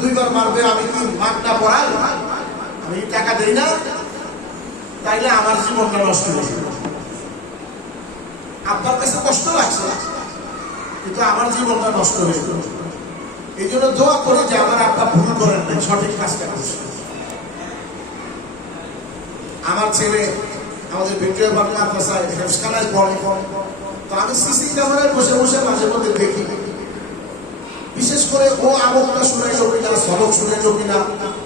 দুইবার মারবে, আমি কি মাগনা পড়াই? আমি টাকা দেই না, তাইলে আমার জীবনটা নষ্ট হয়ে যাবে। আপনার কাছে কষ্ট লাগছে, কিন্তু আমার জীবনটা নষ্ট হয়ে যাবে। এই জন্য দোয়া করে যে আমার আব্বা ভুল করেন নাই, সঠিক কাজটা করছে। আমার ছেলে আমাদের ভিক্টোরিয়া পার্ক মাদ্রাসায় হেফজখানায় পড়ে, তো আমি সিসি ক্যামেরায় বসে বসে মাঝে মধ্যে দেখি, বিশেষ করে ও আমলটা শুনাইলো কিনা, সবক শুনাইলো কিনা,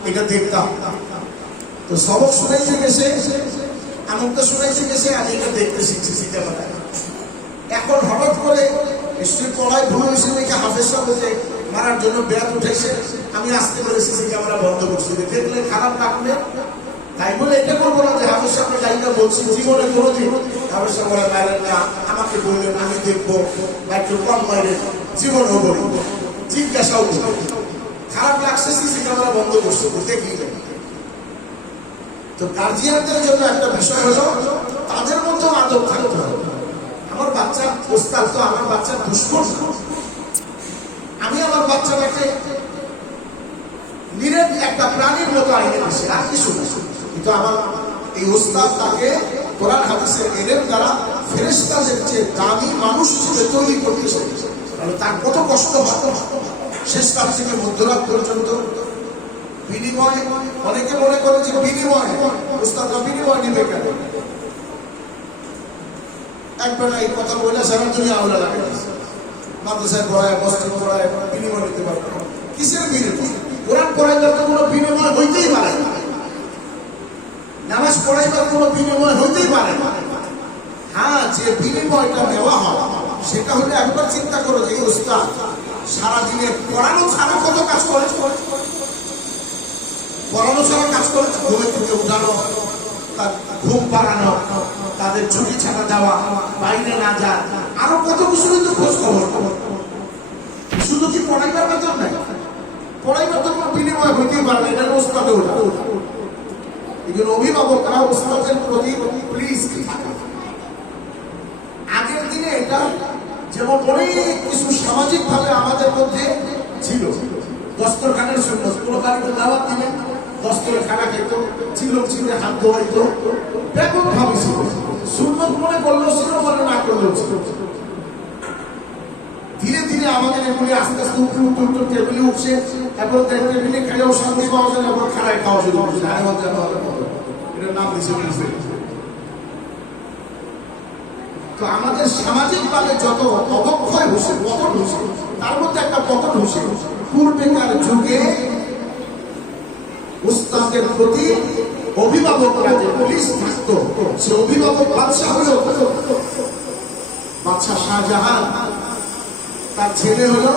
এটা দেখতাম। তো সবক শুনাইতে গেছে, আমলটা শুনাইতে গেছে, আমি এটা দেখতেছি সিসি ক্যামেরায়। এখন হঠাৎ করে নিশ্চয়ই পড়ায় ভুল হয়েছে দেখে হাফেজ সাহেব বলতে মারার জন্য বেড়াত উঠেছে, আমি আস্তে করে সিসি ক্যামেরা বন্ধ করছি। দেখলে খারাপ লাগবে, তাই বলে এটা করবো না যে হাফেজ সাহেবের গাড়িটা বলছি জীবনে কোনোদিন হাফেজ সাহেব মারেন না, আমাকে বললেন আমি দেখবো বা একটু কম মারে, জীবনও বলবো, জিজ্ঞাসাও করবো। খারাপ লাগছে, সিসি ক্যামেরা বন্ধ করছে, দেখি। তো গার্জিয়ানদের জন্য একটা বিষয় হলো তাদের মধ্যে আদব থাকতে হবে। আমার বাচ্চা ওস্তাদ তো আমার বাচ্চা দুষ্কর, আমি আমার বাচ্চাটাকে নিরেট একটা প্রাণীর মতো আইনে আসে, আর কিছু না। কিন্তু আমার এই ওস্তাদ তাকে কোরআন হাদিসের এলেম দ্বারা ফেরেশতাদের চেয়ে দামি মানুষ হিসেবে তৈরি করতেছে। তাহলে তার কত কষ্ট হয় শেষ রাত থেকে মধ্যরাত পর্যন্ত। বিনিময় অনেকে মনে করে যে বিনিময় ওস্তাদরা বিনিময় নিবে কেন? একবার এই কথা বলে সারা দুনিয়া আওলা লাগে, মাদ্রাসায় পড়ায়, মসজিদ পড়ায়, বিনিময় নিতে পারবে। কিসের বিনিময়? কোরআন পড়াইবার তো কোনো বিনিময় হইতেই পারে না, নামাজ পড়াইবার কোনো বিনিময় হইতেই পারে না। হ্যাঁ, যে বিনিময়টা নেওয়া হয় সেটা হলে একবার চিন্তা করো যে ওস্তাদ সারাদিনে পড়ানো ছাড়া কত কাজ করে। পড়ানো ছাড়া কাজ করে, ঘুমে থেকে উঠানো, তার ঘুম পাড়ানো, তাদের ছুটি ছাড়া যাওয়া, বাইরে না যায়, আরো কত কিছু কিন্তু খোঁজ খবর। শুধু কি পড়াইবার বেতন নাই? পড়াইবার তো কোনো বিনিময় হইতেই পারে না, এটা ওস্তাদে ওঠা। এই জন্য অভিভাবকরা ওস্তাদের প্রতি প্লিজ থাকা। আগের দিনে এটা যেমন অনেক কিছু সামাজিক ভাবে আমাদের মধ্যে ছিল। দস্তরখানের সুন্নত, কোনো বাড়িতে দাওয়াত দিলে দস্তরে খানা খেত, চিলে হাত ধোয়াইতো, ব্যাপক ভাবে ছিল। সুন্নত মনে করলেও ছিল, মনে না করলেও ছিল। ধীরে ধীরে আমাদের এগুলি আস্তে আস্তে উঠে টেবিলে উঠছে, এবং টেবিলে খেলেও শান্তি পাওয়া যায়, এবং খানায় খাওয়া শুরু করছে। এটার নাম দিয়েছে। তো আমাদের সামাজিক ভাবে যত অবক্ষয় হয়েছে, পতন হয়েছে, তার মধ্যে একটা পতন হয়েছে। পূর্বেকার যুগে উস্তাদের প্রতি অভিভাবকরা যে পুলিশ থাকতো, সে অভিভাবক বাদশাহ হলো বাদশাহ শাহজাহান, তার ছেলে হলো